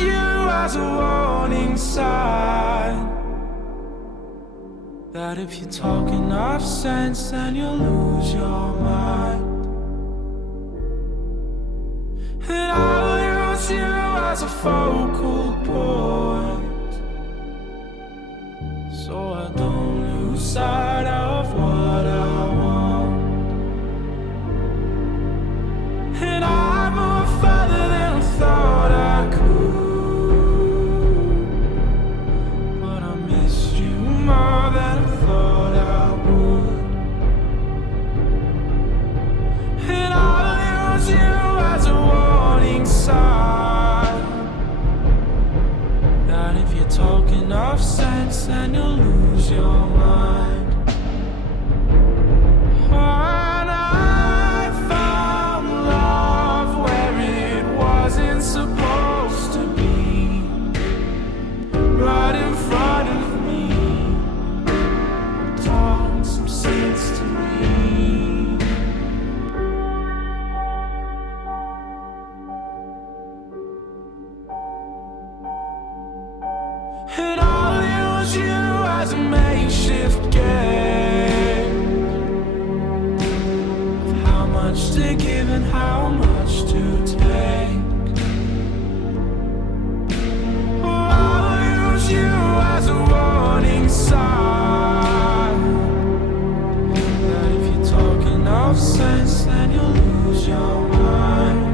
use you as a warning sign that if you talk enough sense, then you'll lose your mind. And I'll use you as a focal point, so I don't lose sight of what I want. And I moved further than I thought I could, but I missed you more than I thought I would. And I'll use you as a warning sign that if you talk enough sense, then you'll lose your mind. And I found love where it wasn't supposed to be, right in front of me, talking some sense to me. And I'll use you as a makeshift game of how much to give and how much to take. Oh, I'll use you as a warning sign that if you talk enough sense, then you'll lose your mind.